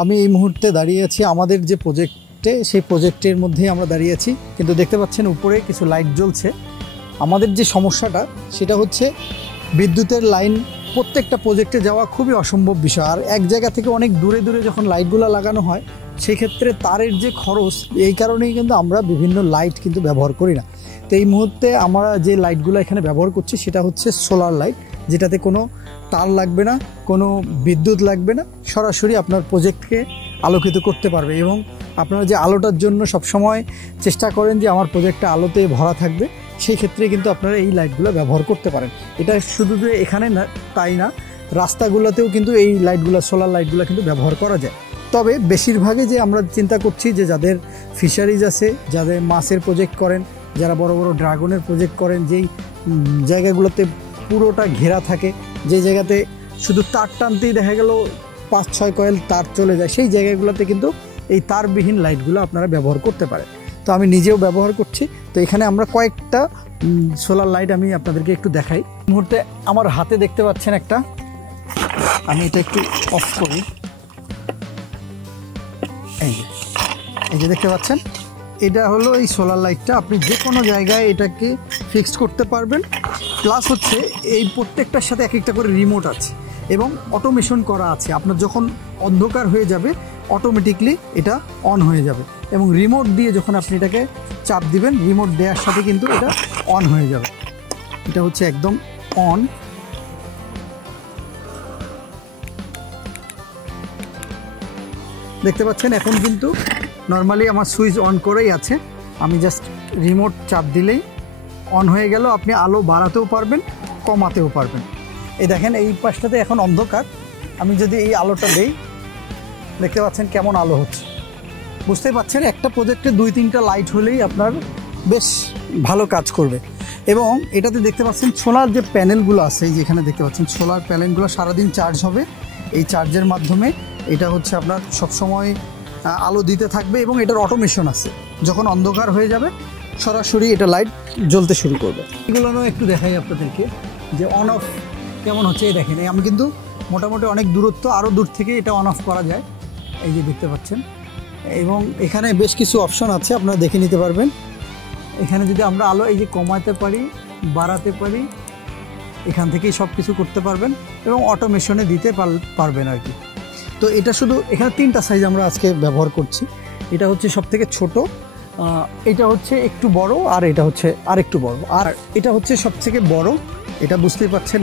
আমি এই মুহূর্তে দাঁড়িয়ে আছি আমাদের যে প্রজেক্টে, সেই প্রজেক্টের মধ্যেই আমরা দাঁড়িয়ে আছি। কিন্তু দেখতে পাচ্ছেন উপরে কিছু লাইট জ্বলছে। আমাদের যে সমস্যাটা সেটা হচ্ছে বিদ্যুতের লাইন প্রত্যেকটা প্রজেক্টে যাওয়া খুবই অসম্ভব বিষয়। আর এক জায়গা থেকে অনেক দূরে দূরে যখন লাইটগুলো লাগানো হয় সেই ক্ষেত্রে তারের যে খরচ, এই কারণেই কিন্তু আমরা বিভিন্ন লাইট কিন্তু ব্যবহার করি না। তো এই মুহূর্তে আমরা যে লাইটগুলো এখানে ব্যবহার করছি সেটা হচ্ছে সোলার লাইট, যেটাতে কোনো তার লাগবে না, কোনো বিদ্যুৎ লাগবে না, সরাসরি আপনার প্রজেক্টকে আলোকিত করতে পারবে। এবং আপনারা যে আলোটার জন্য সবসময় চেষ্টা করেন যে আমার প্রজেক্টটা আলোতে ভরা থাকবে, সেই ক্ষেত্রে কিন্তু আপনারা এই লাইটগুলো ব্যবহার করতে পারেন। এটা শুধু যে এখানে না তাই না, রাস্তাগুলোতেও কিন্তু এই লাইটগুলো, সোলার লাইটগুলো কিন্তু ব্যবহার করা যায়। তবে বেশিরভাগই যে আমরা চিন্তা করছি যে যাদের ফিশারিজ আছে, যাদের মাছের প্রজেক্ট করেন, যারা বড় বড় ড্রাগনের প্রজেক্ট করেন, যেই জায়গাগুলোতে পুরোটা ঘেরা থাকে, যে জায়গাতে শুধু তার টানতেই দেখা গেল 5-6 কয়েল তার চলে যায়, সেই জায়গাগুলোতে কিন্তু এই তারবিহীন লাইটগুলো আপনারা ব্যবহার করতে পারেন। তো আমি নিজেও ব্যবহার করছি। তো এখানে আমরা কয়েকটা সোলার লাইট আমি আপনাদেরকে একটু দেখাই। এই মুহূর্তে আমার হাতে দেখতে পাচ্ছেন একটা, আমি এটা একটু অফ করি। এই যে দেখতে পাচ্ছেন, এটা হলো এই সোলার লাইটটা। আপনি যে কোনো জায়গায় এটাকে ফিক্সড করতে পারবেন। প্লাস হচ্ছে এই প্রত্যেকটার সাথে এক একটা করে রিমোট আছে এবং অটোমেশন করা আছে। আপনার যখন অন্ধকার হয়ে যাবে অটোমেটিকলি এটা অন হয়ে যাবে, এবং রিমোট দিয়ে যখন আপনি এটাকে চাপ দিবেন, রিমোট দেওয়ার সাথে কিন্তু এটা অন হয়ে যাবে। এটা হচ্ছে একদম অন। দেখতে পাচ্ছেন এখন কিন্তু নর্মালি আমার সুইচ অন করেই আছে। আমি জাস্ট রিমোট চাপ দিলেই অন হয়ে গেল। আপনি আলো বাড়াতেও পারবেন, কমাতেও পারবেন। এই দেখেন এই পাশটাতে এখন অন্ধকার, আমি যদি এই আলোটা দেই, দেখতে পাচ্ছেন কেমন আলো হচ্ছে। বুঝতেই পারছেন একটা প্রজেক্টে 2-3টা লাইট হলেই আপনার বেশ ভালো কাজ করবে। এবং এটাতে দেখতে পাচ্ছেন সোলার যে প্যানেলগুলো আছে, এই যেখানে দেখতে পাচ্ছেন সোলার প্যানেলগুলো সারাদিন চার্জ হবে। এই চার্জের মাধ্যমে এটা হচ্ছে আপনার সবসময় আলো দিতে থাকবে, এবং এটার অটোমেশন আছে। যখন অন্ধকার হয়ে যাবে সরাসরি এটা লাইট জ্বলতে শুরু করবে। এগুলোও একটু দেখাই আপনাদেরকে যে অন অফ কেমন হচ্ছে। এই দেখেন, আমি কিন্তু মোটামুটি অনেক দূরত্ব, আরও দূর থেকে এটা অন অফ করা যায়। এই যে দেখতে পাচ্ছেন, এবং এখানে বেশ কিছু অপশন আছে, আপনারা দেখে নিতে পারবেন। এখানে যদি আমরা আলো এই যে কমাতে পারি, বাড়াতে পারি, এখান থেকেই সব কিছু করতে পারবেন এবং অটোমেশনে দিতে পারবেন আর কি। তো এটা শুধু এখানে 3টা সাইজ আমরা আজকে ব্যবহার করছি। এটা হচ্ছে সব থেকে ছোট, এটা হচ্ছে একটু বড়, আর এটা হচ্ছে আর একটু বড়, আর এটা হচ্ছে সব থেকে বড়। এটা বুঝতেই পাচ্ছেন,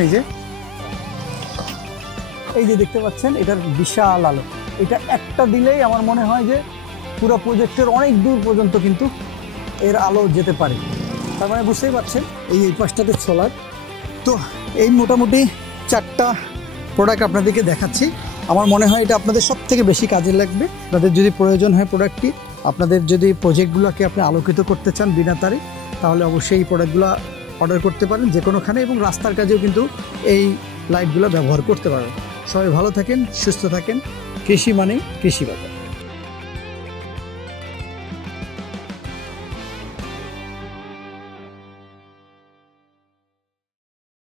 এই যে দেখতে পাচ্ছেন এটার বিশাল আলো। এটা একটা দিলেই আমার মনে হয় যে পুরো প্রজেক্টের অনেক দূর পর্যন্ত কিন্তু এর আলো যেতে পারে। তার মানে বুঝতেই পারছেন এই পাশটাতে সোলার। তো এই মোটামুটি 4টা প্রোডাক্ট আপনাদেরকে দেখাচ্ছি। আমার মনে হয় এটা আপনাদের সব থেকে বেশি কাজে লাগবে। আপনাদের যদি প্রয়োজন হয় প্রোডাক্টটি, আপনাদের যদি প্রজেক্টগুলোকে আপনি আলোকিত করতে চান বিনা তারে, তাহলে অবশ্যই এই প্রোডাক্টগুলো অর্ডার করতে পারেন যে কোনোখানে, এবং রাস্তার কাজেও কিন্তু এই লাইটগুলো ব্যবহার করতে পারেন। সবাই ভালো থাকেন, সুস্থ থাকেন। কৃষি মানে কৃষি বাজার।